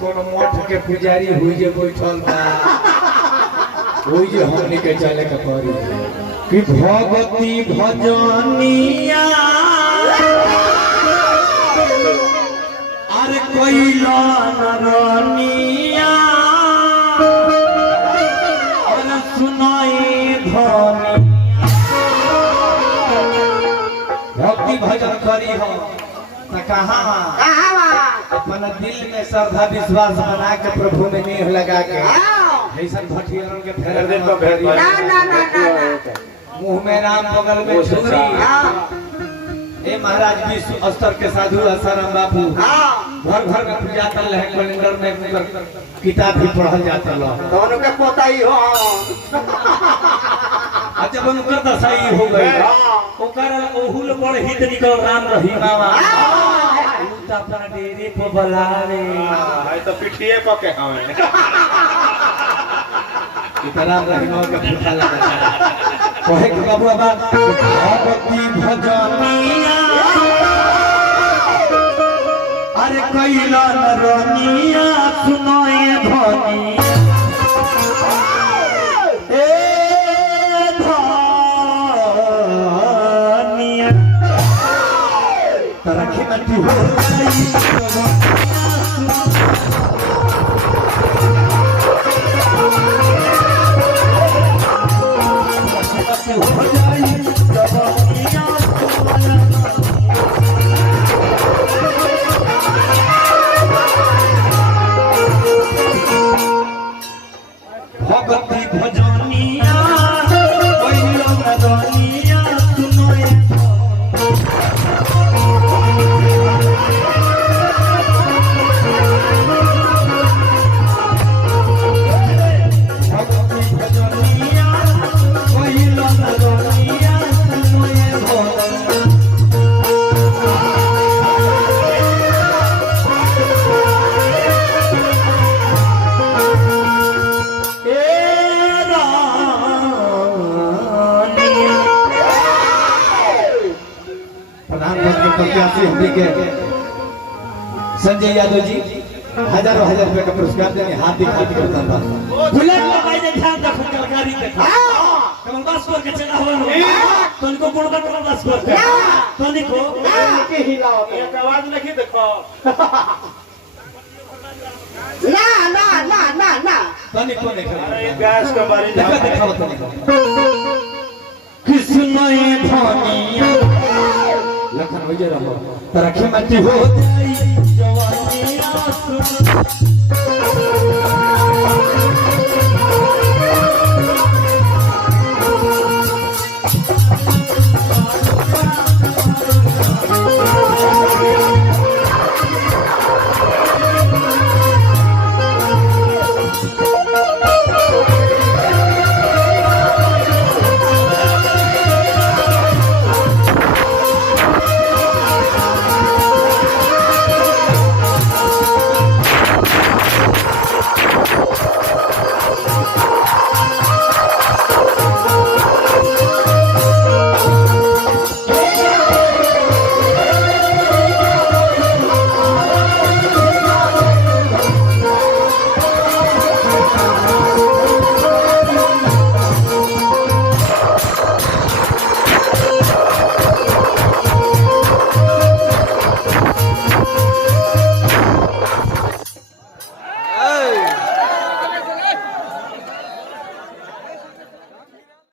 कोनो मठ के पुजारी हुई जे बैठल बा ओई जे हमनी के चले के पड़ी कि भगवती भजनिया अरे कोइला नरनिया अरे सुनाई धनी भक्ति भजन करी हो त कहां अपना दिल में श्रद्धा विश्वास बना के प्रभु में नेह लगा के ऐसा भटियारों के फेर दे तो ना ना ना मुंह में राम बगल में छुरी ए महाराज विश्व स्तर के साधु आसाराम बापू घर घर में पूजा कर रहे कैलेंडर में किताब भी पढ़ल जाता लो दोनों के पोता ही हो अच्छा उनकर दशाई हो गई ओकर ओहुल बड़ हित निकल राम रही मामा उता अपना डेरे पे बलावे है तो पिठिए पके हमें इतना रहीमो के फुटा लगा कहे के बाबू बाबा भगवती भजनिया अरे कैला नरनिया सुनाए धनी ए धनिया तरखी मती हो गई भगवती भजनिया कैला नरनिया सुनाए संजय यादव जी हजारों हजार रुपए का पुरस्कार देने हाथ दिखा के करता था बुलेट लगाई दे ध्यान रखो कलाकारी के कमल दास को के चला हो तनिको गुणगत कमल दास को तनिको के हिलाओ एक आवाज नहीं देखो ना ना ना ना ना तनिको देखो अरे गैस के बारे देखो तनिको कृष्ण ये धनिया लखन वजह रहो तरक्की मत हो जाई जवानी आसुन